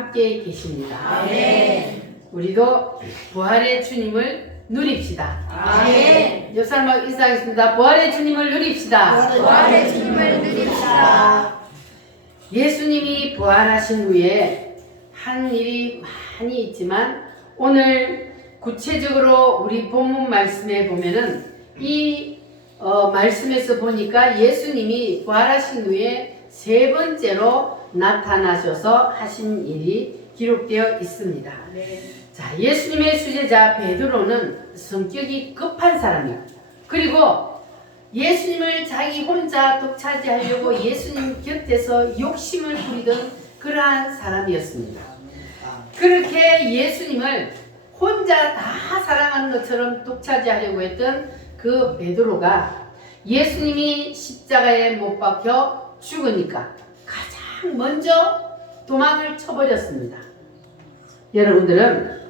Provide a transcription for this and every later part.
함께 계십니다. 아멘. 우리도 부활의 주님을 누립시다. 아멘. 옆 사람하고 인사하겠습니다. 부활의 주님을 누립시다. 부활의 주님을 누립시다. 예수님이 부활하신 후에 한 일이 많이 있지만 오늘 구체적으로 우리 본문 말씀에 보면은 이 말씀에서 보니까 예수님이 부활하신 후에 세 번째로 나타나셔서 하신 일이 기록되어 있습니다. 자, 예수님의 수제자 베드로는 성격이 급한 사람이에요. 그리고 예수님을 자기 혼자 독차지하려고 예수님 곁에서 욕심을 부리던 그러한 사람이었습니다. 그렇게 예수님을 혼자 다 사랑하는 것처럼 독차지하려고 했던 그 베드로가 예수님이 십자가에 못 박혀 죽으니까 가장 먼저 도망을 쳐버렸습니다. 여러분들은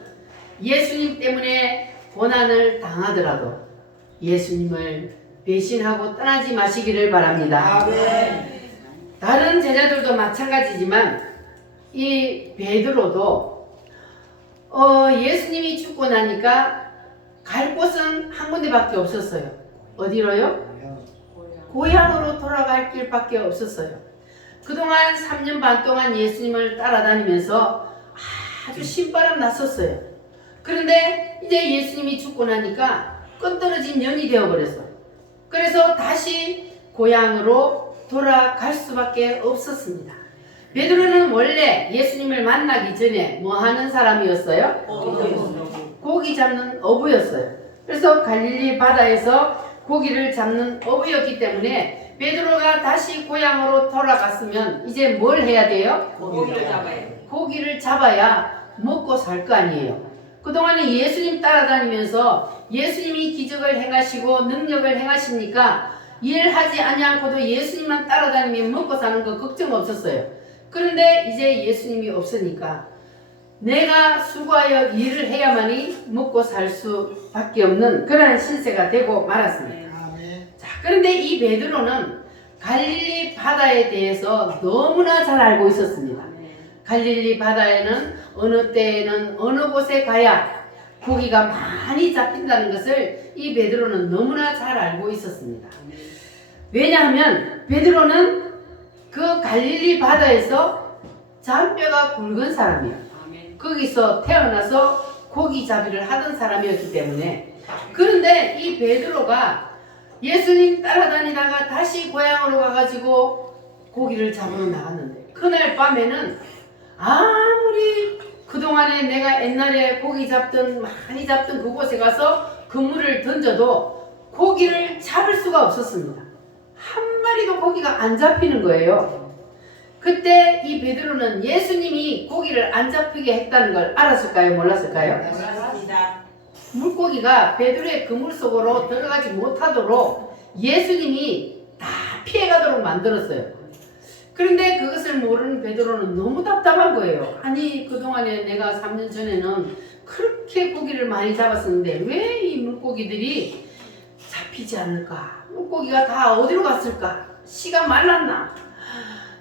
예수님 때문에 고난을 당하더라도 예수님을 배신하고 떠나지 마시기를 바랍니다. 아멘. 다른 제자들도 마찬가지지만 이 베드로도 예수님이 죽고 나니까 갈 곳은 한 군데밖에 없었어요. 어디로요? 고향으로 돌아갈 길밖에 없었어요. 그동안 3년 반 동안 예수님을 따라다니면서 아주 신바람 났었어요. 그런데 이제 예수님이 죽고 나니까 끈떨어진 년이 되어버렸어. 그래서 다시 고향으로 돌아갈 수밖에 없었습니다. 베드로는 원래 예수님을 만나기 전에 뭐 하는 사람이었어요? 고기 잡는 어부였어요. 그래서 갈릴리 바다에서 고기를 잡는 어부였기 때문에 베드로가 다시 고향으로 돌아갔으면 이제 뭘 해야 돼요? 고기를 잡아야 먹고 살 거 아니에요. 그동안에 예수님 따라다니면서 예수님이 기적을 행하시고 능력을 행하시니까 일하지 아니않고도 예수님만 따라다니면 먹고 사는 거 걱정 없었어요. 그런데 이제 예수님이 없으니까 내가 수고하여 일을 해야만이 먹고 살 수밖에 없는 그런 신세가 되고 말았습니다. 자, 그런데 이 베드로는 갈릴리 바다에 대해서 너무나 잘 알고 있었습니다. 갈릴리 바다에는 어느 때에는 어느 곳에 가야 고기가 많이 잡힌다는 것을 이 베드로는 너무나 잘 알고 있었습니다. 왜냐하면 베드로는 그 갈릴리 바다에서 잔뼈가 굵은 사람이에요. 거기서 태어나서 고기 잡이를 하던 사람이었기 때문에. 그런데 이 베드로가 예수님 따라다니다가 다시 고향으로 가가지고 고기를 잡으러 나갔는데 그날 밤에는 아무리 그동안에 내가 옛날에 고기 잡던 많이 잡던 그곳에 가서 그물을 던져도 고기를 잡을 수가 없었습니다. 한 마리도 고기가 안 잡히는 거예요. 그때 이 베드로는 예수님이 고기를 안 잡히게 했다는 걸 알았을까요? 몰랐을까요? 몰랐습니다. 물고기가 베드로의 그물 속으로 들어가지 못하도록 예수님이 다 피해가도록 만들었어요. 그런데 그것을 모르는 베드로는 너무 답답한 거예요. 아니 그동안에 내가 3년 전에는 그렇게 고기를 많이 잡았었는데 왜 이 물고기들이 잡히지 않을까? 물고기가 다 어디로 갔을까? 씨가 말랐나?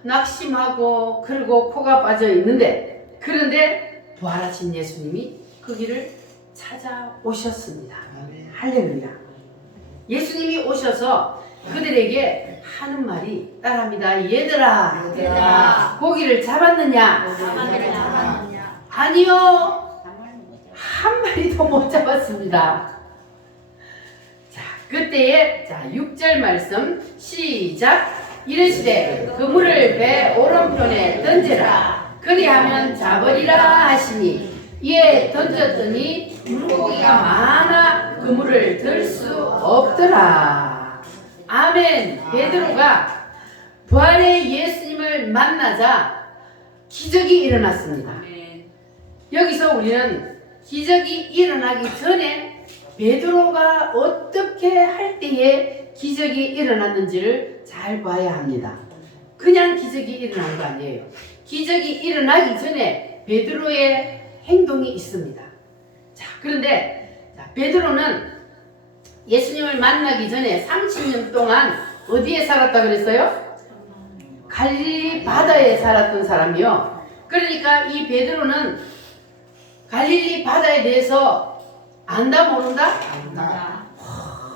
낙심하고 그리고 코가 빠져 있는데 그런데 부활하신 예수님이 그 길을 찾아오셨습니다. 할렐루야. 예수님이 오셔서 그들에게 하는 말이 따라합니다. 얘들아, 고기를 잡았느냐? 아니요, 한 마리도 못 잡았습니다. 자, 그때에 6절 말씀 시작. 이르시되 그물을 배 오른편에 던지라. 그리하면 잡으리라 하시니 이에 던졌더니 물고기가 많아 그물을 들 수 없더라. 아멘. 베드로가 부활의 예수님을 만나자 기적이 일어났습니다. 여기서 우리는 기적이 일어나기 전에 베드로가 어떻게 할 때에 기적이 일어났는지를 잘 봐야 합니다. 그냥 기적이 일어난 거 아니에요. 기적이 일어나기 전에 베드로의 행동이 있습니다. 자, 그런데 베드로는 예수님을 만나기 전에 30년 동안 어디에 살았다 그랬어요? 갈릴리 바다에 살았던 사람이요. 그러니까 이 베드로는 갈릴리 바다에 대해서 안다 모른다?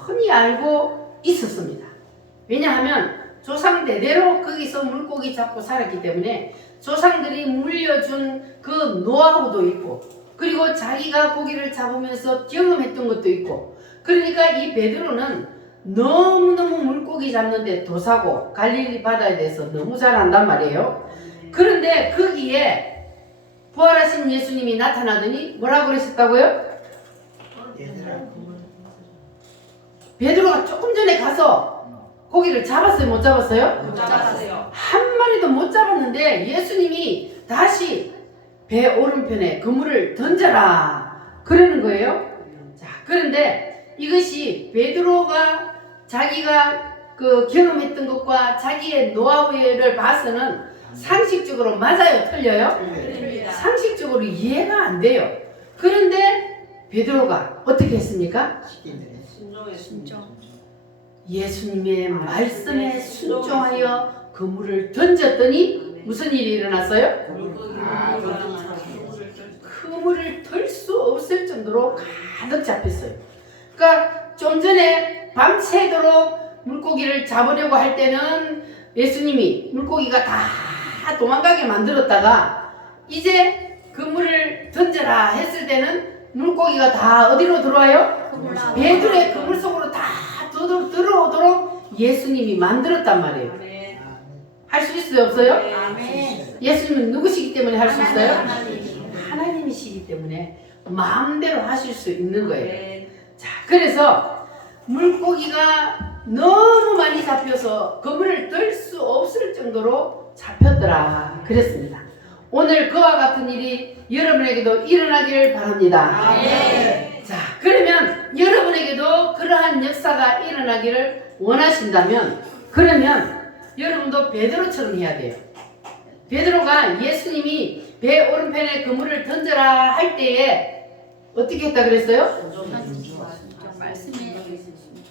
흔히 알고 있었습니다. 왜냐하면 조상 대대로 거기서 물고기 잡고 살았기 때문에 조상들이 물려준 그 노하우도 있고 그리고 자기가 고기를 잡으면서 경험했던 것도 있고 그러니까 이 베드로는 너무너무 물고기 잡는데 도사고 갈릴리 바다에 대해서 너무 잘 안단 말이에요. 그런데 거기에 부활하신 예수님이 나타나더니 뭐라고 그러셨다고요? 베드로가 조금 전에 가서 고기를 잡았어요? 못 잡았어요? 못 잡았어요. 한 마리도 못 잡았는데 예수님이 다시 배 오른편에 그물을 던져라 그러는 거예요. 자, 그런데 이것이 베드로가 자기가 그 경험했던 것과 자기의 노하우를 봐서는 상식적으로 맞아요? 틀려요? 틀립니다. 상식적으로 이해가 안 돼요. 그런데 베드로가 어떻게 했습니까? 순종. 예수님의 말씀에 순종하여 그물을 던졌더니 무슨 일이 일어났어요? 그물을 들 수 없을 정도로 가득 잡혔어요. 그러니까 좀 전에 밤새도록 물고기를 잡으려고 할 때는 예수님이 물고기가 다 도망가게 만들었다가 이제 그물을 던져라 했을 때는 물고기가 다 어디로 들어와요? 베드로의 그물 속으로 다 들어오도록 예수님이 만들었단 말이에요. 할 수 있어요? 없어요? 아멘. 예수님은 누구시기 때문에 할 수 있어요? 하나님. 하나님이시기 때문에 마음대로 하실 수 있는 거예요. 네. 자, 그래서 물고기가 너무 많이 잡혀서 그물을 들 수 없을 정도로 잡혔더라 그랬습니다. 오늘 그와 같은 일이 여러분에게도 일어나길 바랍니다. 아멘. 자, 그러면 여러분에게도 그러한 역사가 일어나기를 원하신다면 그러면 여러분도 베드로처럼 해야 돼요. 베드로가 예수님이 배 오른편에 그물을 던져라 할 때에 어떻게 했다 그랬어요?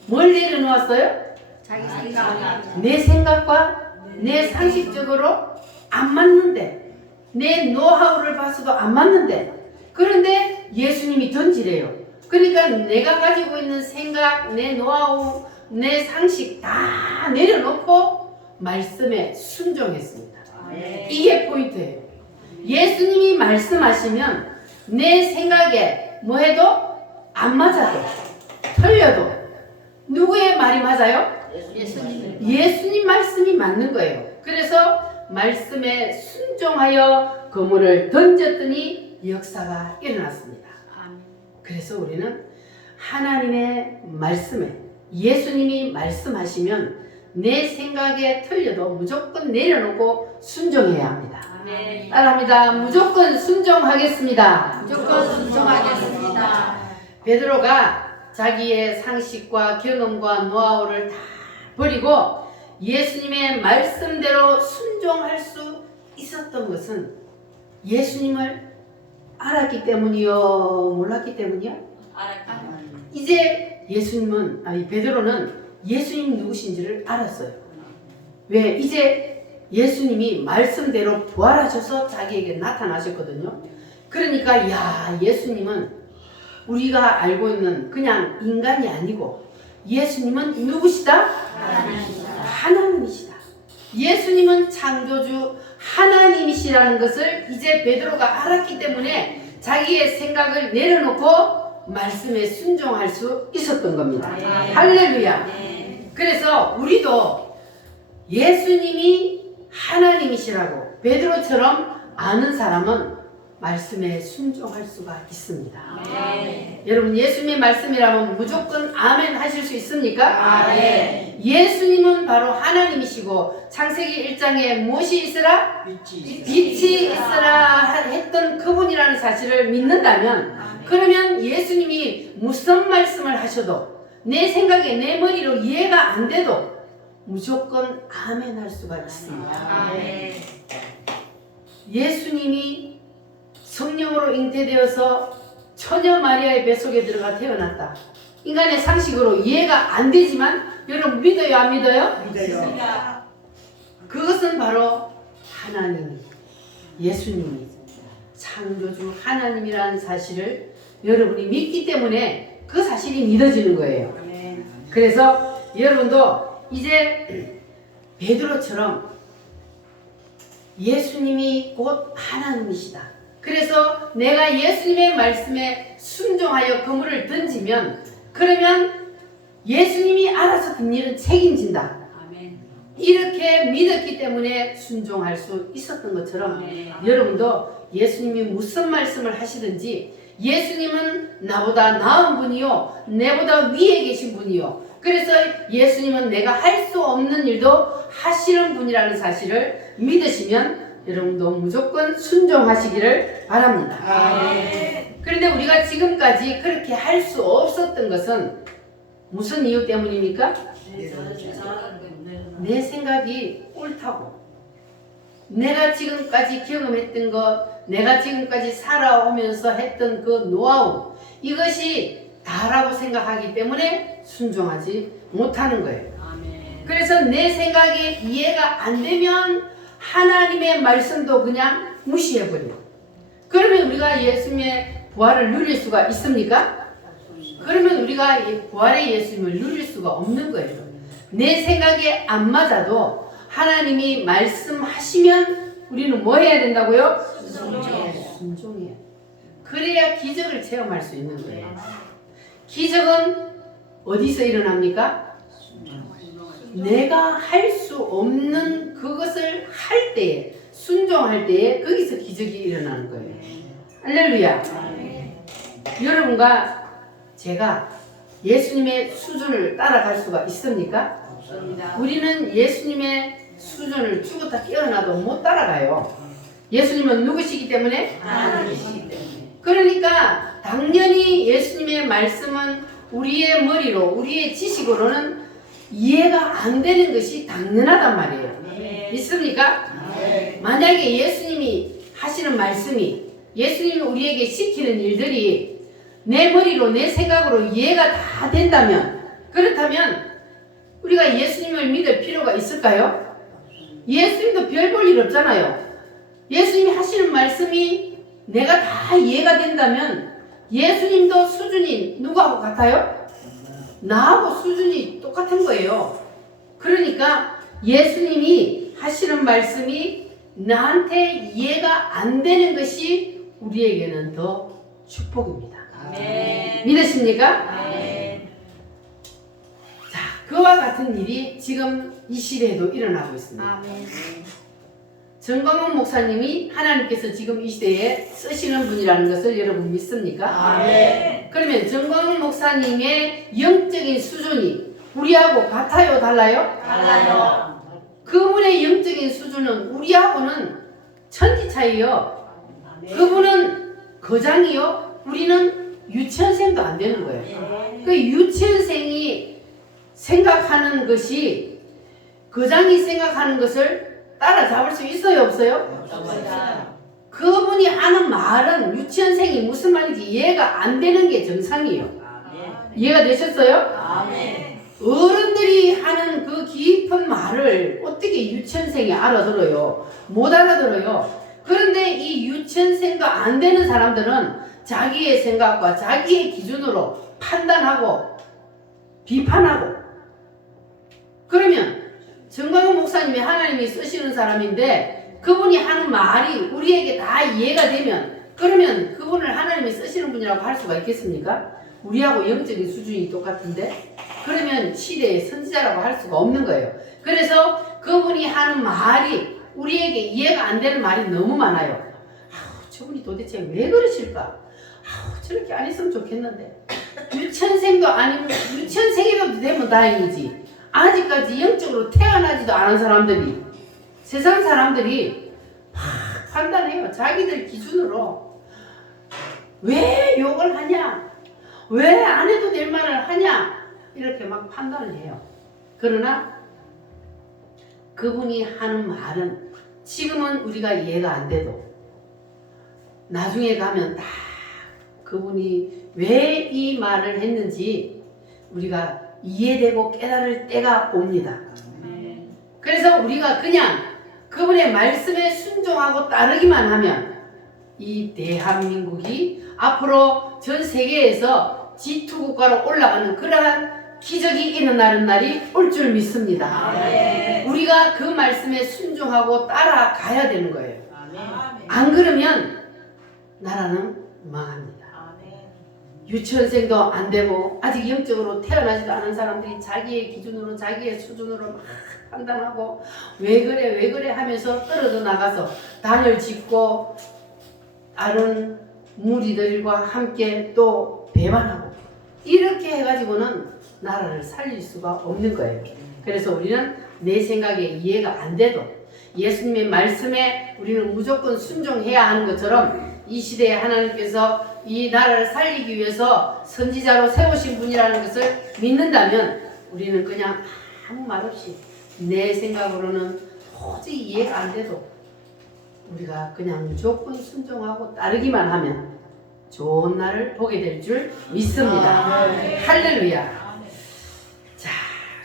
뭘 내려놓았어요? 자기 생각. 내 생각과 내 상식적으로 안 맞는데 내 노하우를 봐서도 안 맞는데 그런데 예수님이 던지래요. 그러니까 내가 가지고 있는 생각, 내 노하우, 내 상식 다 내려놓고 말씀에 순종했습니다. 이게 포인트예요. 예수님이 말씀하시면 내 생각에 뭐 해도 안 맞아도 틀려도 누구의 말이 맞아요? 예수님 말씀이 맞는 거예요. 그래서 말씀에 순종하여 그물을 던졌더니 역사가 일어났습니다. 그래서 우리는 하나님의 말씀에 예수님이 말씀하시면 내 생각에 틀려도 무조건 내려놓고 순종해야 합니다. 아멘. 따라합니다. 무조건 순종하겠습니다. 무조건 순종하겠습니다. 베드로가 자기의 상식과 경험과 노하우를 다 버리고 예수님의 말씀대로 순종할 수 있었던 것은 예수님을 알았기 때문이요? 몰랐기 때문이요? 이제 예수님은, 베드로는 예수님 누구신지를 알았어요. 왜? 이제 예수님이 말씀대로 부활하셔서 자기에게 나타나셨거든요. 그러니까 야, 예수님은 우리가 알고 있는 그냥 인간이 아니고 예수님은 누구시다? 하나님이시다. 예수님은 창조주 하나님이시라는 것을 이제 베드로가 알았기 때문에 자기의 생각을 내려놓고 말씀에 순종할 수 있었던 겁니다. 할렐루야. 그래서 우리도 예수님이 하나님이시라고 베드로처럼 아는 사람은 말씀에 순종할 수가 있습니다. 여러분 예수님의 말씀이라면 무조건 아멘 하실 수 있습니까? 예수님은 바로 하나님이시고 창세기 1장에 무엇이 있으라? 빛이 있으라 했던 그분이라는 사실을 믿는다면 그러면 예수님이 무슨 말씀을 하셔도 내 생각에 내 머리로 이해가 안 돼도 무조건 아멘 할 수가 있습니다. 예수님이 성령으로 잉태되어서 처녀 마리아의 뱃속에 들어가 태어났다. 인간의 상식으로 이해가 안 되지만 여러분 믿어요? 안 믿어요? 그것은 바로 하나님이 예수님이 창조주 하나님이라는 사실을 여러분이 믿기 때문에 그 사실이 믿어지는 거예요. 그래서 여러분도 이제 베드로처럼 예수님이 곧 하나님이시다. 그래서 내가 예수님의 말씀에 순종하여 그물을 던지면 그러면 예수님이 알아서 그 일은 책임진다. 이렇게 믿었기 때문에 순종할 수 있었던 것처럼 여러분도 예수님이 무슨 말씀을 하시든지 예수님은 나보다 나은 분이요 내보다 위에 계신 분이요 그래서 예수님은 내가 할 수 없는 일도 하시는 분이라는 사실을 믿으시면 여러분도 무조건 순종하시기를 바랍니다. 그런데 우리가 지금까지 그렇게 할 수 없었던 것은 무슨 이유 때문입니까? 내 생각이 옳다고, 내가 지금까지 경험했던 것, 내가 지금까지 살아오면서 했던 그 노하우, 이것이 다라고 생각하기 때문에 순종하지 못하는 거예요. 그래서 내 생각이 이해가 안 되면 하나님의 말씀도 그냥 무시해버려요. 그러면 우리가 예수님의 부활을 누릴 수가 있습니까? 그러면 우리가 부활의 예수님을 누릴 수가 없는 거예요. 내 생각에 안 맞아도 하나님이 말씀하시면 우리는 뭐 해야 된다고요? 순종해요. 그래야 기적을 체험할 수 있는 거예요. 기적은 어디서 일어납니까? 내가 할 수 없는 그것을 할 때에, 순종할 때에 거기서 기적이 일어나는 거예요. 할렐루야. 여러분과 제가 예수님의 수준을 따라갈 수가 있습니까? 없습니다. 우리는 예수님의 수준을 죽었다 깨어나도 못 따라가요. 예수님은 누구시기 때문에? 하나님이시기 때문에. 그러니까 당연히 예수님의 말씀은 우리의 머리로, 우리의 지식으로는 이해가 안 되는 것이 당연하단 말이에요. 믿습니까? 만약에 예수님이 하시는 말씀이, 예수님이 우리에게 시키는 일들이 내 머리로, 내 생각으로 이해가 다 된다면, 그렇다면 우리가 예수님을 믿을 필요가 있을까요? 예수님도 별 볼 일 없잖아요. 예수님이 하시는 말씀이 내가 다 이해가 된다면 예수님도 수준이 누구하고 같아요? 나하고 수준이 똑같은 거예요. 그러니까 예수님이 하시는 말씀이 나한테 이해가 안 되는 것이 우리에게는 더 축복입니다. 아멘. 믿으십니까? 아멘. 자, 그와 같은 일이 지금 이 시대에도 일어나고 있습니다. 아멘. 정광훈 목사님이 하나님께서 지금 이 시대에 쓰시는 분이라는 것을 여러분 믿습니까? 아멘. 그러면 정광훈 목사님의 영적인 수준이 우리하고 같아요? 달라요? 달라요. 그분의 영적인 수준은 우리하고는 천지 차이요. 그분은 거장이요. 우리는 유치원생도 안 되는 거예요. 그 유치원생이 생각하는 것이 거장이 생각하는 것을 따라잡을 수 있어요? 없어요? 없습니다. 그분이 하는 말은 유치원생이 무슨 말인지 이해가 안 되는 게 정상이에요. 이해가 되셨어요? 아멘. 어른들이 하는 그 깊은 말을 어떻게 유치원생이 알아들어요? 못 알아들어요. 그런데 이 유치원생도 안 되는 사람들은 자기의 생각과 자기의 기준으로 판단하고 비판하고, 그러면 정광훈 목사님이 하나님이 쓰시는 사람인데 그분이 하는 말이 우리에게 다 이해가 되면, 그러면 그분을 하나님이 쓰시는 분이라고 할 수가 있겠습니까? 우리하고 영적인 수준이 똑같은데? 그러면 시대의 선지자라고 할 수가 없는 거예요. 그래서 그분이 하는 말이 우리에게 이해가 안 되는 말이 너무 많아요. 아우, 저분이 도대체 왜 그러실까? 아우, 저렇게 안 했으면 좋겠는데. 유치원생도 아니면, 유치원생이라도 되면 다행이지. 아직까지 영적으로 태어나지도 않은 사람들이, 세상 사람들이 막 판단해요. 자기들 기준으로. 왜 욕을 하냐? 왜 안 해도 될 말을 하냐? 이렇게 막 판단을 해요. 그러나 그분이 하는 말은 지금은 우리가 이해가 안 돼도 나중에 가면 딱 그분이 왜 이 말을 했는지 우리가 이해되고 깨달을 때가 옵니다. 그래서 우리가 그냥 그분의 말씀에 순종하고 따르기만 하면 이 대한민국이 앞으로 전 세계에서 G2 국가로 올라가는 그러한 기적이 일어나는 날이 올 줄 믿습니다. 우리가 그 말씀에 순종하고 따라가야 되는 거예요. 안 그러면 나라는 망합니다. 유치원생도 안 되고 아직 영적으로 태어나지도 않은 사람들이 자기의 기준으로 자기의 수준으로 막 판단하고 왜 그래 하면서 떨어져 나가서 단을 짓고 다른 무리들과 함께 또 배반하고 이렇게 해가지고는 나라를 살릴 수가 없는 거예요. 그래서 우리는 내 생각에 이해가 안 돼도 예수님의 말씀에 우리는 무조건 순종해야 하는 것처럼 이 시대에 하나님께서 이 나라를 살리기 위해서 선지자로 세우신 분이라는 것을 믿는다면 우리는 그냥 아무 말 없이 내 생각으로는 도저히 이해가 안 돼도 우리가 그냥 무조건 순종하고 따르기만 하면 좋은 날을 보게 될 줄 믿습니다. 할렐루야. 자,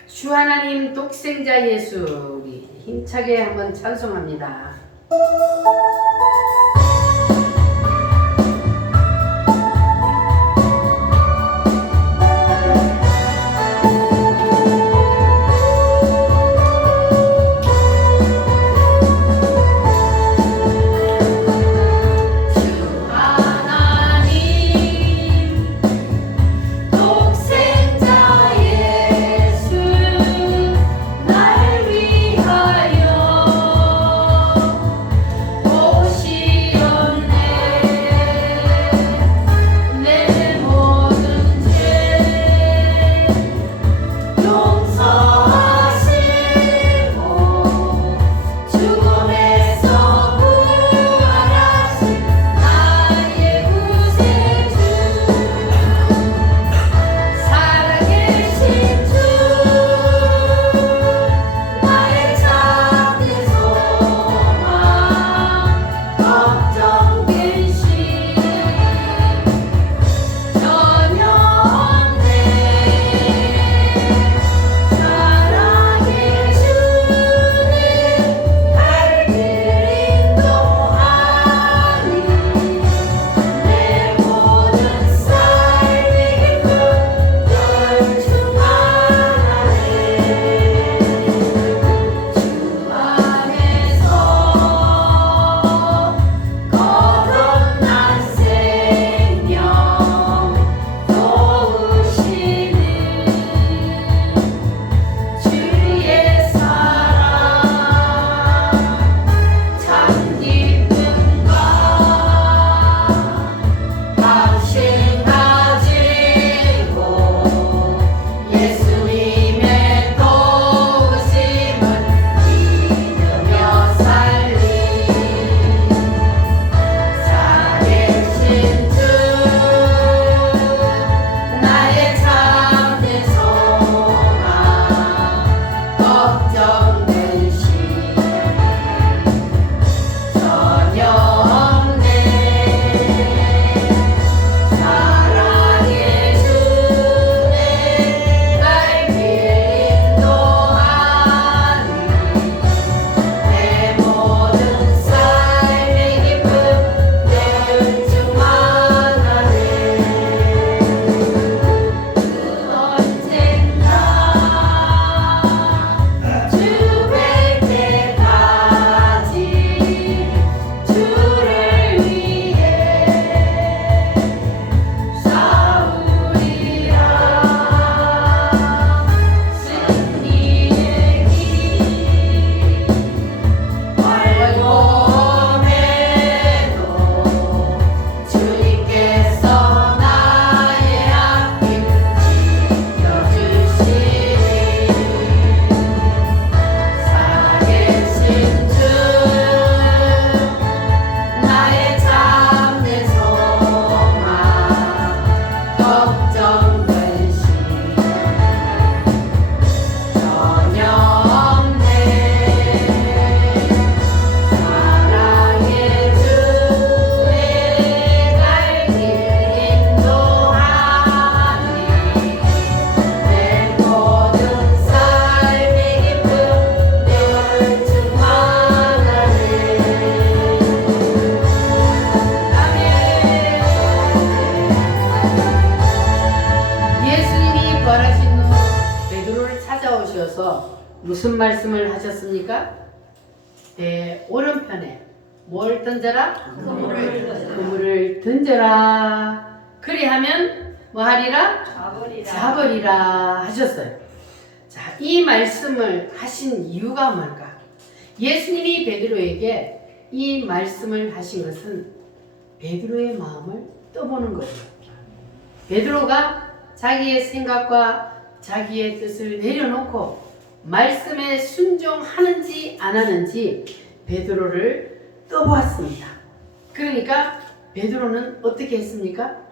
주 하나님 독생자 예수 우리 힘차게 한번 찬송합니다. 날 위하여 오시오 무슨 말씀을 하셨습니까? 배 오른편에 뭘 던져라? 그물을 던져라. 그리하면 뭐 하리라? 잡으리라 하셨어요. 자, 이 말씀을 하신 이유가 뭘까? 예수님이 베드로에게 이 말씀을 하신 것은 베드로의 마음을 떠보는 거예요. 베드로가 자기의 생각과 자기의 뜻을 내려놓고 말씀에 순종하는지 안 하는지 베드로를 떠보았습니다. 그러니까 베드로는 어떻게 했습니까?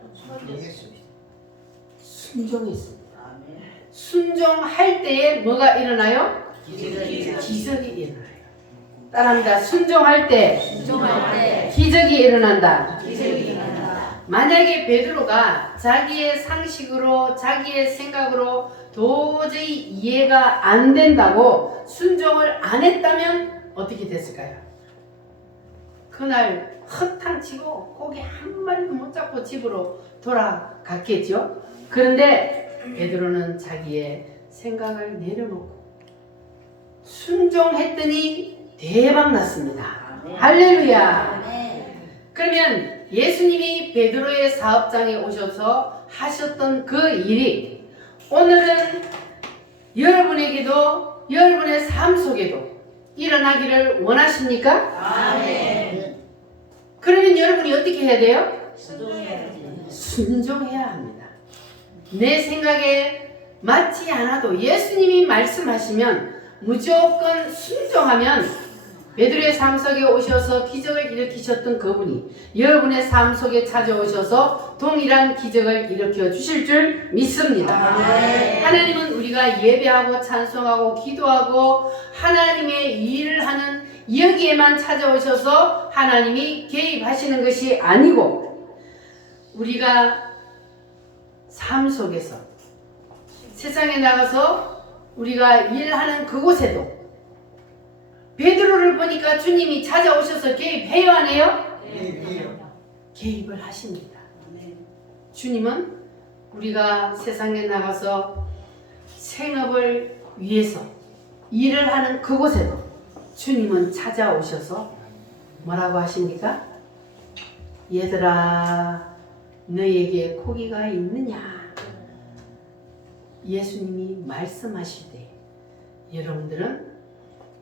순종했습니다. 순종할 때에 뭐가 일어나요? 기적이 일어나요. 따라합니다. 순종할 때 기적이 일어난다. 만약에 베드로가 자기의 상식으로 자기의 생각으로 도저히 이해가 안 된다고 순종을 안 했다면 어떻게 됐을까요? 그날 허탕치고 고기 한 마리도 못 잡고 집으로 돌아갔겠죠. 그런데 베드로는 자기의 생각을 내려놓고 순종했더니 대박 났습니다. 할렐루야. 그러면 예수님이 베드로의 사업장에 오셔서 하셨던 그 일이 오늘은 여러분에게도 여러분의 삶 속에도 일어나기를 원하십니까? 그러면 여러분이 어떻게 해야 돼요? 순종해야 합니다. 내 생각에 맞지 않아도 예수님이 말씀하시면 무조건 순종하면 베드로의 삶 속에 오셔서 기적을 일으키셨던 그분이 여러분의 삶 속에 찾아오셔서 동일한 기적을 일으켜 주실 줄 믿습니다. 하나님은 우리가 예배하고 찬송하고 기도하고 하나님의 일을 하는 여기에만 찾아오셔서 하나님이 개입하시는 것이 아니고 우리가 삶 속에서 세상에 나가서 우리가 일하는 그곳에도 베드로를 보니까 주님이 찾아오셔서 개입해요 안 해요? 개입을 하십니다. 주님은 우리가 세상에 나가서 생업을 위해서 일을 하는 그곳에도 주님은 찾아오셔서 뭐라고 하십니까? 얘들아 너에게 고기가 있느냐? 예수님이 말씀하실 때 여러분들은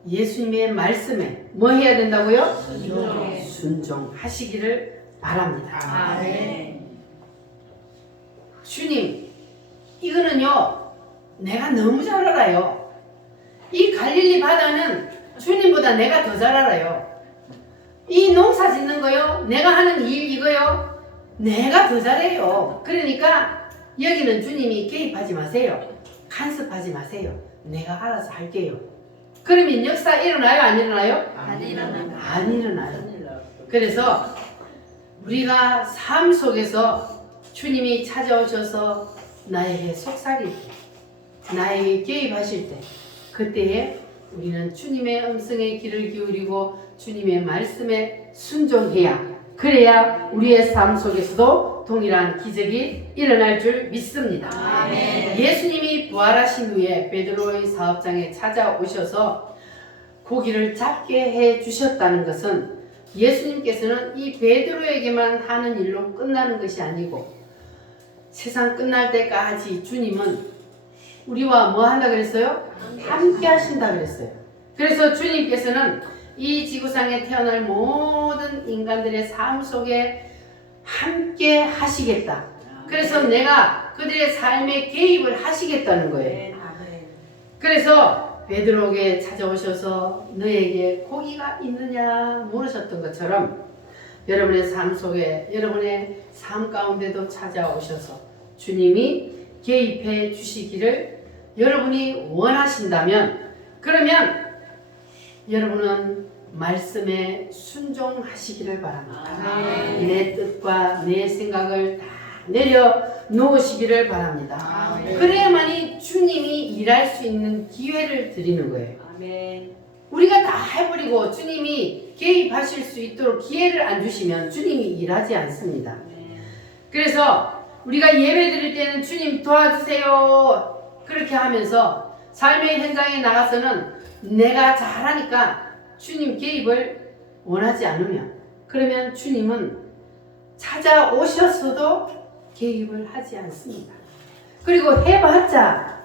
예수님의 말씀에 뭐 해야 된다고요? 순종하시기를 바랍니다. 주님, 이거는요 내가 너무 잘 알아요. 이 갈릴리 바다는 주님보다 내가 더 잘 알아요. 이 농사 짓는 거요, 내가 하는 일 이거요, 내가 더 잘해요. 그러니까 여기는 주님이 개입하지 마세요. 간섭하지 마세요. 내가 알아서 할게요. 그러면 역사 일어나요? 안 일어나요? 안 일어나요. 그래서 우리가 삶 속에서 주님이 찾아오셔서 나에게 속삭일 때, 나에게 개입하실 때, 그때에 우리는 주님의 음성에 귀를 기울이고 주님의 말씀에 순종해야, 그래야 우리의 삶 속에서도 동일한 기적이 일어날 줄 믿습니다. 예수님이 부활하신 후에 베드로의 사업장에 찾아오셔서 고기를 잡게 해 주셨다는 것은 예수님께서는 이 베드로에게만 하는 일로 끝나는 것이 아니고 세상 끝날 때까지 주님은 우리와 뭐 한다 그랬어요? 함께 하신다 그랬어요. 그래서 주님께서는 이 지구상에 태어날 모든 인간들의 삶 속에 함께 하시겠다. 그래서 내가 그들의 삶에 개입을 하시겠다는 거예요. 그래서 베드로에게 찾아오셔서 너에게 고기가 있느냐 물으셨던 것처럼 여러분의 삶 속에, 여러분의 삶 가운데도 찾아오셔서 주님이 개입해 주시기를 여러분이 원하신다면, 그러면 여러분은 말씀에 순종하시기를 바랍니다. 내 뜻과 내 생각을 다 내려놓으시기를 바랍니다. 그래야만이 주님이 일할 수 있는 기회를 드리는 거예요. 우리가 다 해버리고 주님이 개입하실 수 있도록 기회를 안 주시면 주님이 일하지 않습니다. 그래서 우리가 예배 드릴 때는 주님 도와주세요 그렇게 하면서 삶의 현장에 나가서는 내가 잘하니까 주님 개입을 원하지 않으면, 그러면 주님은 찾아오셨어도 개입을 하지 않습니다. 그리고 해봤자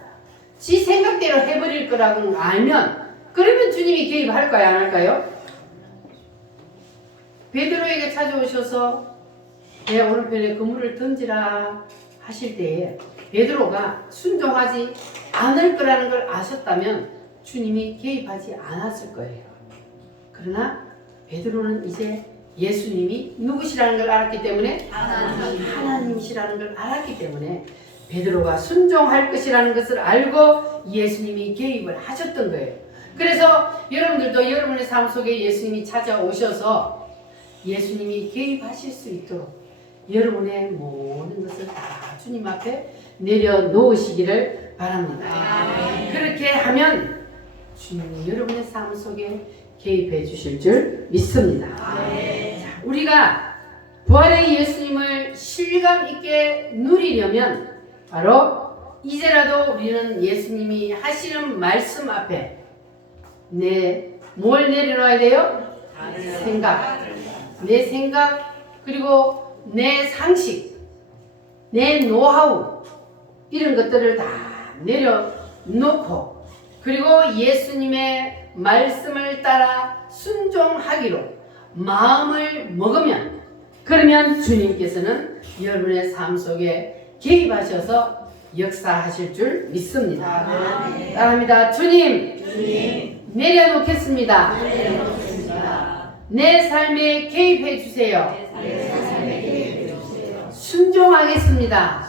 지 생각대로 해버릴 거라고 알면, 그러면 주님이 개입할까요, 안 할까요? 베드로에게 찾아오셔서 내 오른편에 그물을 던지라 하실 때에 베드로가 순종하지 않을 거라는 걸 아셨다면 주님이 개입하지 않았을 거예요. 그러나 베드로는 이제 예수님이 누구시라는 걸 알았기 때문에, 하나님이시라는 걸 알았기 때문에 베드로가 순종할 것이라는 것을 알고 예수님이 개입을 하셨던 거예요. 그래서 여러분들도 여러분의 삶 속에 예수님이 찾아오셔서 예수님이 개입하실 수 있도록 여러분의 모든 것을 다 주님 앞에 내려놓으시기를 바랍니다. 그렇게 하면 주님이 여러분의 삶 속에 개입해 주실 줄 믿습니다. 자, 우리가 부활의 예수님을 실감 있게 누리려면 바로 이제라도 우리는 예수님이 하시는 말씀 앞에 뭘 내려놔야 돼요? 내 생각, 그리고 내 상식, 내 노하우, 이런 것들을 다 내려놓고, 그리고 예수님의 말씀을 따라 순종하기로 마음을 먹으면, 그러면 주님께서는 여러분의 삶 속에 개입하셔서 역사하실 줄 믿습니다. 따라합니다. 주님, 내려놓겠습니다. 내 삶에 개입해 주세요. 순종하겠습니다.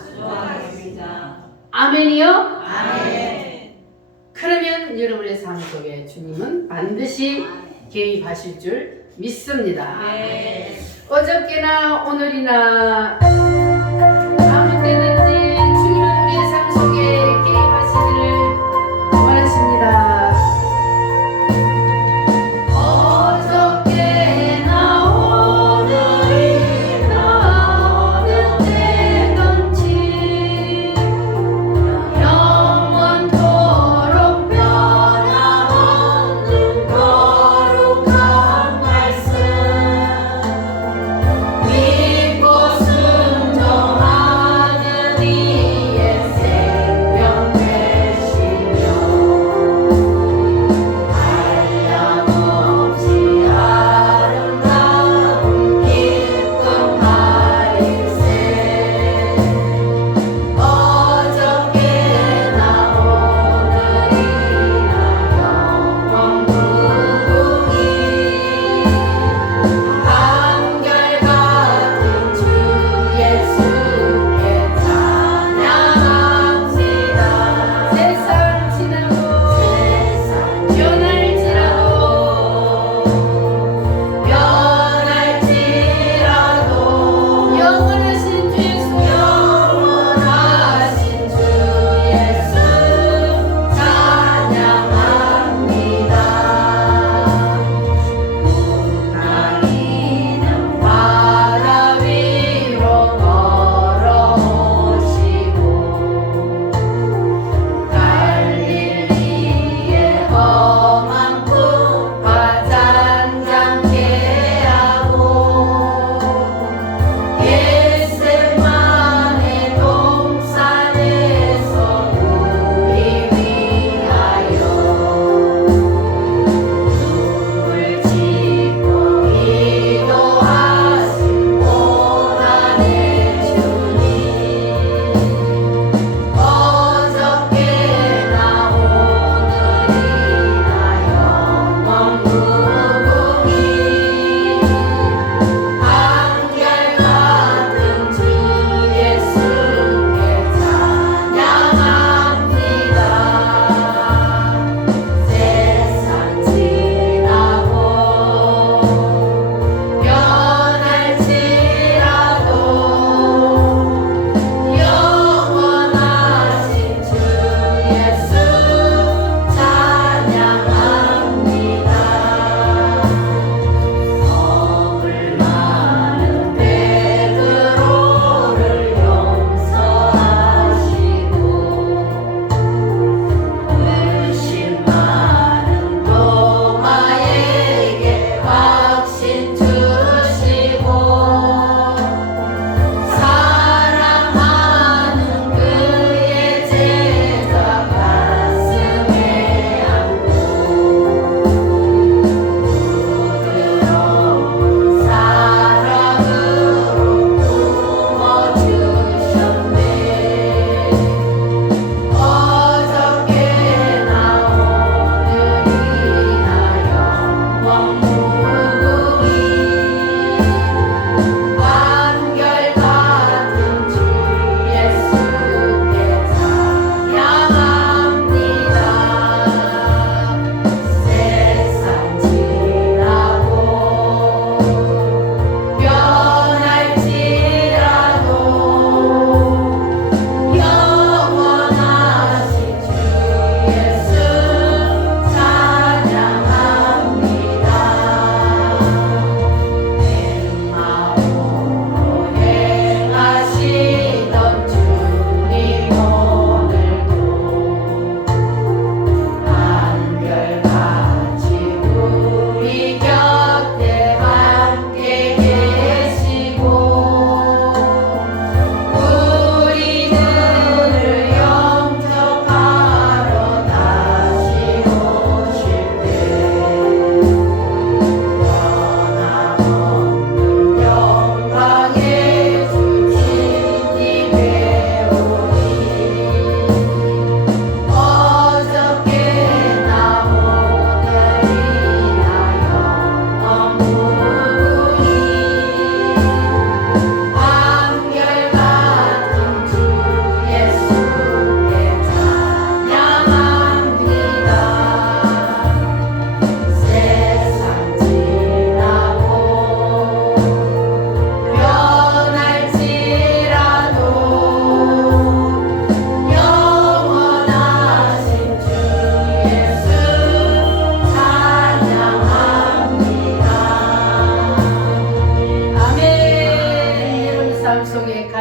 아멘이요? 그러면 여러분의 삶 속에 주님은 반드시 개입하실 줄 믿습니다. 어저께나 오늘이나 아무 때든지 주님은 우리의 삶 속에 개입하시기를 원하십니다. 이곳은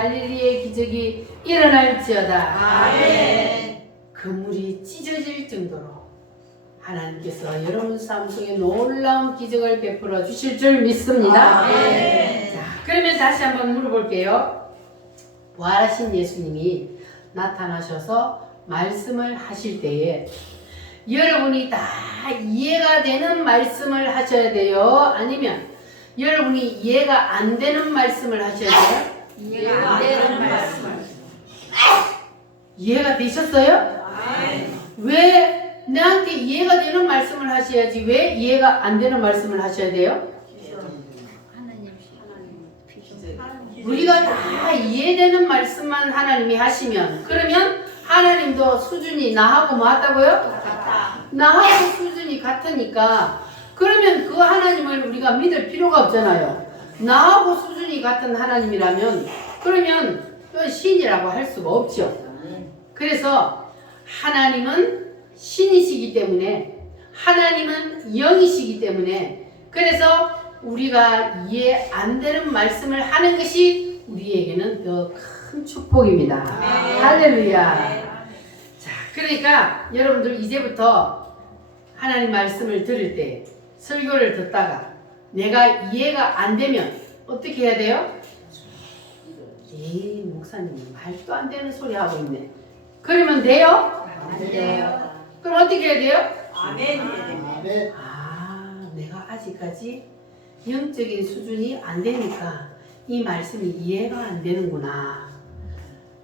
갈릴리의 기적이 일어날지어다. 아멘. 그물이 찢어질 정도로 하나님께서 여러분 삶 속에 놀라운 기적을 베풀어 주실 줄 믿습니다. 아멘. 자, 그러면 다시 한번 물어볼게요. 부활하신 예수님이 나타나셔서 말씀을 하실 때에 여러분이 다 이해가 되는 말씀을 하셔야 돼요? 아니면 여러분이 이해가 안 되는 말씀을 하셔야 돼요? 이해가 안 되는 말씀을. 이해가 되셨어요? 아멘. 왜 나한테 이해가 되는 말씀을 하셔야지 왜 이해가 안 되는 말씀을 하셔야 돼요? 우리가 다 이해되는 말씀만 하나님이 하시면 그러면 하나님도 수준이 나하고 맞다고요? 같다. 나하고 수준이 같으니까 그러면 그 하나님을 우리가 믿을 필요가 없잖아요. 나하고 수준이 같은 하나님이라면 그러면 또 신이라고 할 수가 없죠. 그래서 하나님은 신이시기 때문에 하나님은 영이시기 때문에 그래서 우리가 이해 안 되는 말씀을 하는 것이 우리에게는 더 큰 축복입니다. 할렐루야. 자, 그러니까 여러분들 이제부터 하나님 말씀을 들을 때 설교를 듣다가 내가 이해가 안 되면 어떻게 해야 돼요? 에이 목사님 말도 안 되는 소리 하고 있네. 그러면 돼요? 안 돼요. 그럼 어떻게 해야 돼요? 아멘. 아, 내가 아직까지 영적인 수준이 안 되니까 이 말씀이 이해가 안 되는구나.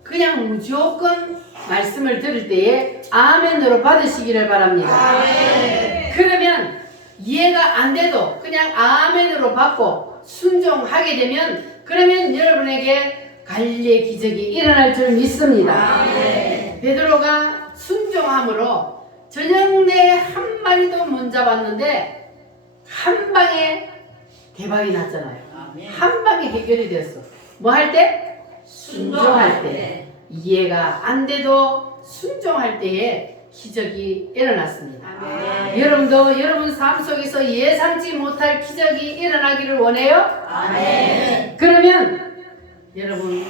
그냥 무조건 말씀을 들을 때에 아멘으로 받으시기를 바랍니다. 아멘. 그러면 이해가 안 돼도 그냥 아멘으로 받고 순종하게 되면 그러면 여러분에게 갈릴리의 기적이 일어날 줄 믿습니다. 아멘. 베드로가 순종함으로 저녁 내에 한 마리도 못 잡았는데 한 방에 대박이 났잖아요. 한 방에 해결이 됐어. 뭐 할 때? 순종할 때. 이해가 안 돼도 순종할 때에 기적이 일어났습니다. 아멘. 여러분도 여러분 삶 속에서 예상치 못할 기적이 일어나기를 원해요? 아멘. 그러면 여러분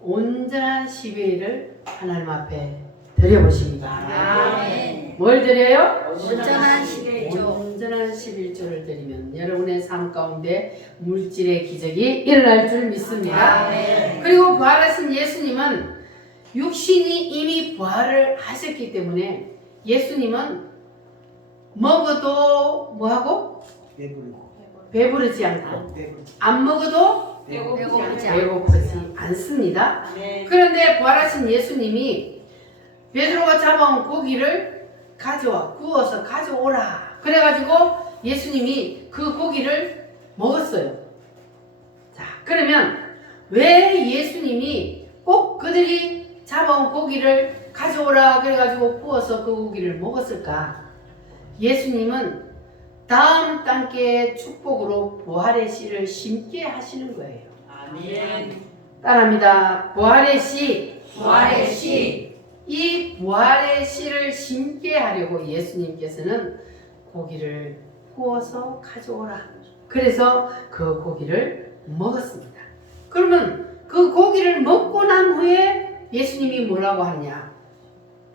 온전한 12일을 하나님 앞에 드려보십니다. 아멘. 뭘 드려요? 온전한 11조. 온전한 11조를 드리면 여러분의 삶 가운데 물질의 기적이 일어날 줄 믿습니다. 아멘. 그리고 부활하신 예수님은 육신이 이미 부활을 하셨기 때문에 예수님은 먹어도 뭐하고? 배부르지 않고 안 먹어도 배고프지 않습니다. 그런데 부활하신 예수님이 베드로가 잡아온 고기를 가져와 구워서 가져오라 그래가지고 예수님이 그 고기를 먹었어요. 자, 그러면 왜 예수님이 꼭 그들이 잡아온 고기를 가져오라 그래가지고 구워서 그 고기를 먹었을까? 예수님은 다음 단계의 축복으로 부활의 씨를 심게 하시는 거예요. 아멘. 따라합니다. 부활의 씨. 부활의 씨. 이 부활의 씨를 심게 하려고 예수님께서는 고기를 구워서 가져오라. 그래서 그 고기를 먹었습니다. 그러면 그 고기를 먹고 난 후에 예수님이 뭐라고 하느냐?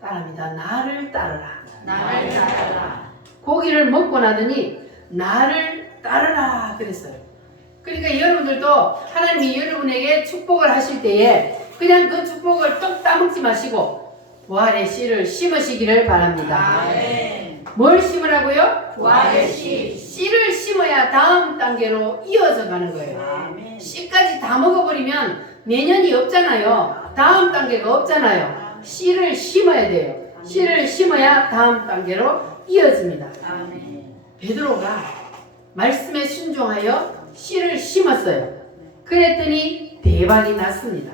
따라합니다. 나를 따르라. 나를 따르라. 고기를 먹고 나더니 나를 따르라 그랬어요. 그러니까 여러분들도 하나님이 여러분에게 축복을 하실 때에 그냥 그 축복을 뚝 따먹지 마시고 부활의 씨를 심으시기를 바랍니다. 아멘. 뭘 심으라고요? 부활의 씨. 씨를 심어야 다음 단계로 이어져 가는 거예요. 아멘. 씨까지 다 먹어버리면 내년이 없잖아요. 다음 단계가 없잖아요. 씨를 심어야 돼요. 씨를 심어야 다음 단계로 이어집니다. 아멘. 베드로가 말씀에 순종하여 씨를 심었어요. 그랬더니 대박이 났습니다.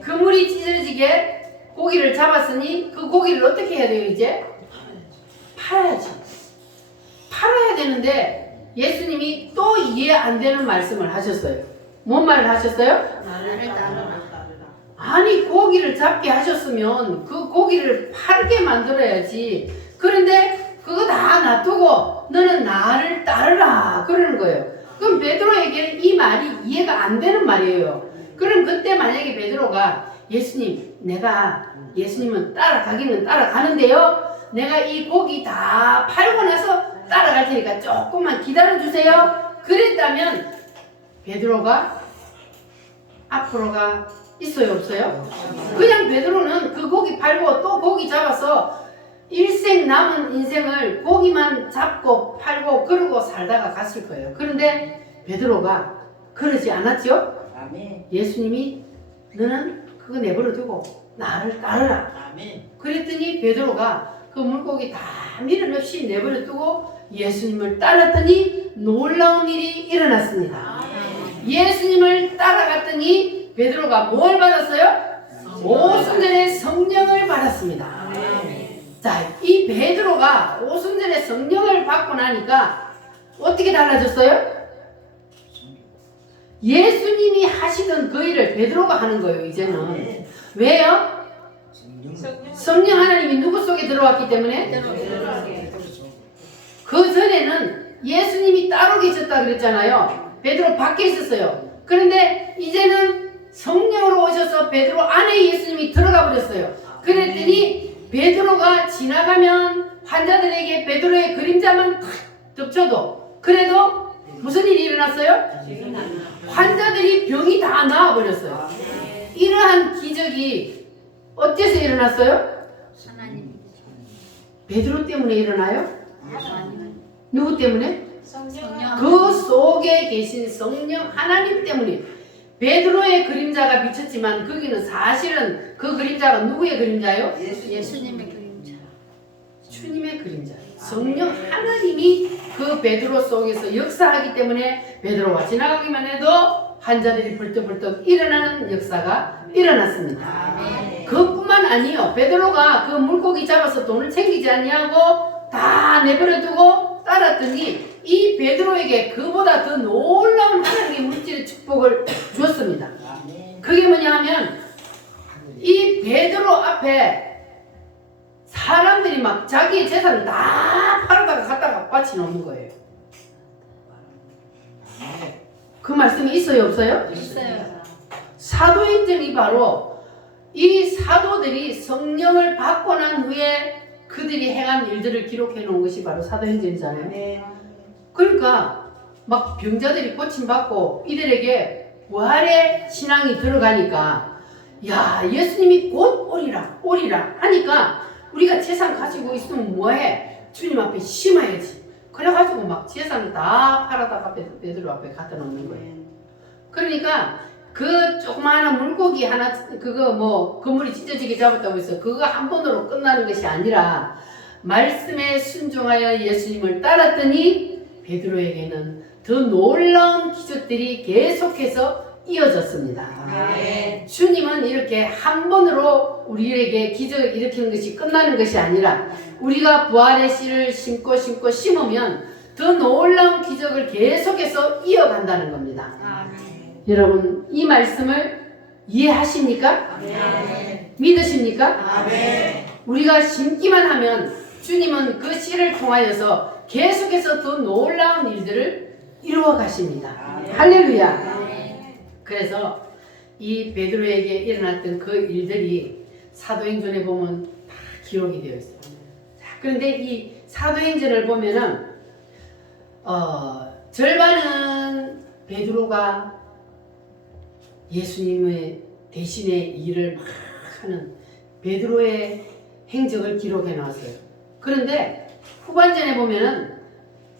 그물이 찢어지게 고기를 잡았으니 그 고기를 어떻게 해야 돼요 이제? 팔아야지. 팔아야 되는데 예수님이 또 이해 안 되는 말씀을 하셨어요. 뭔 말을 하셨어요? 나를 따르라. 아니 고기를 잡게 하셨으면 그 고기를 팔게 만들어야지. 그런데 그거 다 놔두고 너는 나를 따르라 그러는 거예요. 그럼 베드로에게는 이 말이 이해가 안 되는 말이에요. 그럼 그때 만약에 베드로가 예수님, 내가 예수님은 따라가기는 따라가는데요. 내가 이 고기 다 팔고 나서 따라갈 테니까 조금만 기다려주세요. 그랬다면 베드로가 앞으로가 있어요, 없어요? 그냥 베드로는 그 고기 팔고 또 고기 잡아서 일생 남은 인생을 고기만 잡고 팔고 그러고 살다가 갔을 거예요. 그런데 베드로가 그러지 않았죠? 아멘. 예수님이 너는 그거 내버려 두고 나를 따르라. 아멘. 그랬더니 베드로가 그 물고기 다 밀어넣이 내버려 두고 예수님을 따랐더니 놀라운 일이 일어났습니다. 예수님을 따라갔더니 베드로가 뭘 받았어요? 오순절에 성령을 받았습니다. 자, 이 베드로가 오순절에 성령을 받고 나니까 어떻게 달라졌어요? 예수님이 하시던 그 일을 베드로가 하는 거예요, 이제는. 왜요? 성령 하나님이 누구 속에 들어왔기 때문에? 그 전에는 예수님이 따로 계셨다 그랬잖아요. 베드로 밖에 있었어요. 그런데 이제는 성령으로 오셔서 베드로 안에 예수님이 들어가 버렸어요. 그랬더니 베드로가 지나가면 환자들에게 베드로의 그림자만 탁 덮쳐도 그래도 무슨 일이 일어났어요? 환자들이 병이 다 나아버렸어요. 이러한 기적이 어째서 일어났어요? 하나님. 베드로 때문에 일어나요? 누구 때문에? 성령. 그 속에 계신 성령 하나님 때문에. 베드로의 그림자가 비쳤지만 거기는 사실은 그 그림자가 누구의 그림자요? 예수님의 그림자. 주님의 그림자. 성령 하나님이 그 베드로 속에서 역사하기 때문에 베드로가 지나가기만 해도 환자들이 벌떡벌떡 일어나는 역사가 일어났습니다. 그뿐만 아니요. 베드로가 그 물고기 잡아서 돈을 챙기지 아니하고 다 내버려두고 따랐더니 이 베드로에게 그보다 더 놀라운 하나님의 물질의 축복을 주었습니다. 그게 뭐냐 하면 이 베드로 앞에 사람들이 막 자기의 재산을 다 팔아다가 갖다가 바치 놓는 거예요. 그 말씀이 있어요, 없어요? 있어요. 사도행전이 바로 이 사도들이 성령을 받고 난 후에 그들이 행한 일들을 기록해 놓은 것이 바로 사도행전이잖아요. 그러니까 막 병자들이 고침받고 이들에게 부활의 신앙이 들어가니까 야, 예수님이 곧 오리라 하니까 우리가 재산 가지고 있으면 뭐해? 주님 앞에 심어야지. 그래가지고 막 재산을 다 팔아다가 베드로 앞에 갖다 놓는 거예요. 그러니까 그 조그마한 물고기 하나 그거 뭐 그물이 찢어지게 잡았다고 해서 그거 한 번으로 끝나는 것이 아니라 말씀에 순종하여 예수님을 따랐더니 베드로에게는 더 놀라운 기적들이 계속해서 이어졌습니다. 주님은 이렇게 한 번으로 우리에게 기적을 일으키는 것이 끝나는 것이 아니라 우리가 부활의 씨를 심고 심으면 더 놀라운 기적을 계속해서 이어간다는 겁니다. 여러분 이 말씀을 이해하십니까? 믿으십니까? 우리가 심기만 하면 주님은 그 씨를 통하여서 계속해서 더 놀라운 일들을 이루어 가십니다. 할렐루야. 그래서 이 베드로에게 일어났던 그 일들이 사도행전에 보면 다 기록이 되어 있어요. 자, 그런데 이 사도행전을 보면은 절반은 베드로가 예수님의 대신에 일을 막 하는 베드로의 행적을 기록해 놨어요. 그런데 후반전에 보면은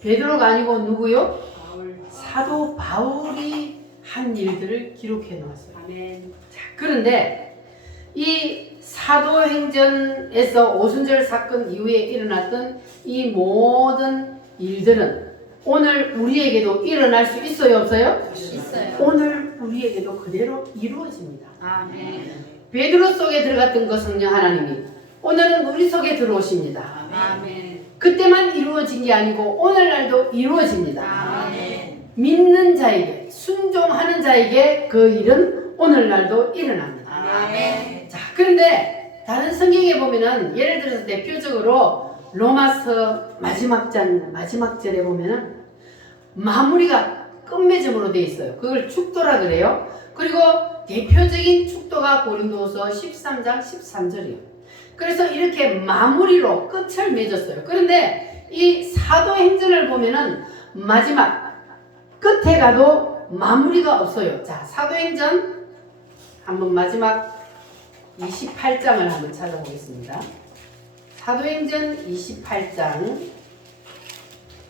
베드로가 아니고 누구요? 사도 바울이 한 일들을 기록해 놓았어요. 자, 그런데 이 사도행전에서 오순절 사건 이후에 일어났던 이 모든 일들은 오늘 우리에게도 일어날 수 있어요, 없어요? 있어요. 오늘 우리에게도 그대로 이루어집니다. 아멘. 베드로 속에 들어갔던 그 성령 하나님이 오늘은 우리 속에 들어오십니다. 아멘. 그때만 이루어진 게 아니고 오늘날도 이루어집니다. 아멘. 믿는 자에게, 순종하는 자에게 그 일은 오늘날도 일어납니다. 아멘. 자, 그런데 다른 성경에 보면은 예를 들어서 대표적으로 로마서 마지막 절에 보면은 마무리가 끝맺음으로 되어 있어요. 그걸 축도라 그래요. 그리고 대표적인 축도가 고린도후서 13장 13절이에요. 그래서 이렇게 마무리로 끝을 맺었어요. 그런데 이 사도행전을 보면은 마지막 끝에 가도 마무리가 없어요. 자, 사도행전 한번 마지막 28장을 한번 찾아보겠습니다. 사도행전 28장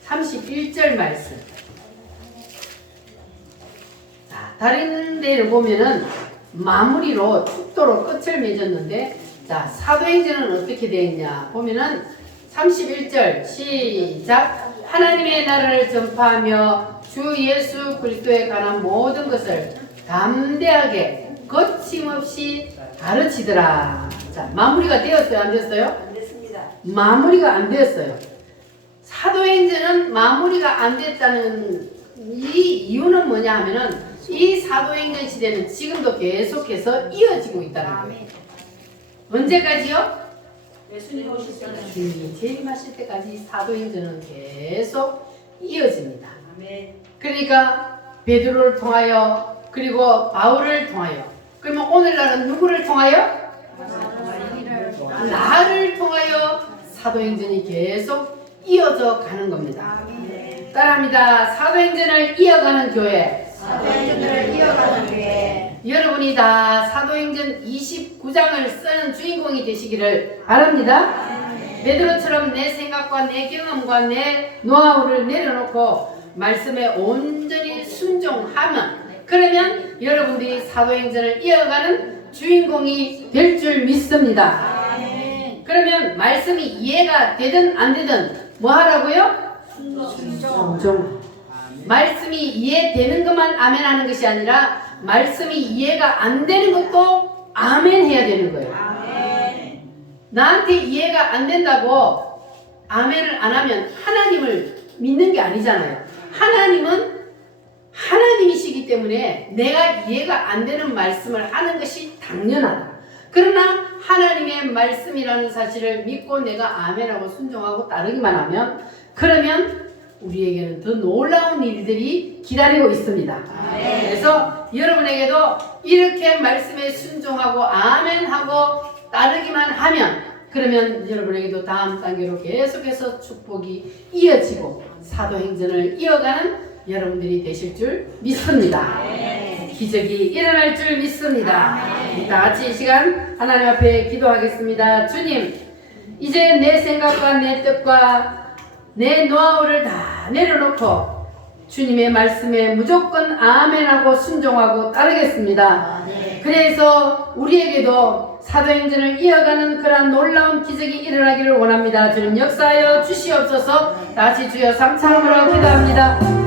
31절 말씀. 자, 다른 데를 보면은 마무리로 축도로 끝을 맺었는데, 자, 사도행전은 어떻게 되어 있냐 보면은 31절 시작. 하나님의 나라를 전파하며 주 예수 그리스도에 관한 모든 것을 담대하게 거침없이 가르치더라. 자, 마무리가 되었어요? 안 됐어요? 안 됐습니다. 마무리가 안 되었어요. 사도행전은 마무리가 안 됐다는 이 이유는 뭐냐 하면은 이 사도행전 시대는 지금도 계속해서 이어지고 있다는 거예요. 언제까지요? 예수님 오실 때는 주님이 재림하실 때까지 사도행전은 계속 이어집니다. 아멘. 그러니까 베드로를 통하여 그리고 바울을 통하여, 그러면 오늘날은 누구를 통하여? 나를 통하여 사도행전이 계속 이어져 가는 겁니다. 따라합니다. 사도행전을 이어가는 교회. 사도행전을 이어가는 교회. 여러분이 다 사도행전 29장을 쓰는 주인공이 되시기를 바랍니다. 베드로처럼 내 생각과 내 경험과 내 노하우를 내려놓고 말씀에 온전히 순종하면, 그러면 여러분들이 사도행전을 이어가는 주인공이 될 줄 믿습니다. 그러면 말씀이 이해가 되든 안 되든 뭐 하라고요? 순종. 말씀이 이해되는 것만 아멘 하는 것이 아니라 말씀이 이해가 안 되는 것도 아멘 해야 되는 거예요. 나한테 이해가 안 된다고 아멘을 안 하면 하나님을 믿는 게 아니잖아요. 하나님은 하나님이시기 때문에 내가 이해가 안 되는 말씀을 하는 것이 당연하다. 그러나 하나님의 말씀이라는 사실을 믿고 내가 아멘하고 순종하고 따르기만 하면, 그러면 우리에게는 더 놀라운 일들이 기다리고 있습니다. 그래서 여러분에게도 이렇게 말씀에 순종하고 아멘하고 따르기만 하면, 그러면 여러분에게도 다음 단계로 계속해서 축복이 이어지고 사도행전을 이어가는 여러분들이 되실 줄 믿습니다. 기적이 일어날 줄 믿습니다. 다 같이 이 시간 하나님 앞에 기도하겠습니다. 주님, 이제 내 생각과 내 뜻과 내 노하우를 다 내려놓고 주님의 말씀에 무조건 아멘하고 순종하고 따르겠습니다. 그래서 우리에게도 사도행전을 이어가는 그러한 놀라운 기적이 일어나기를 원합니다. 주님 역사하여 주시옵소서. 다시 주여 삼창으로 기도합니다.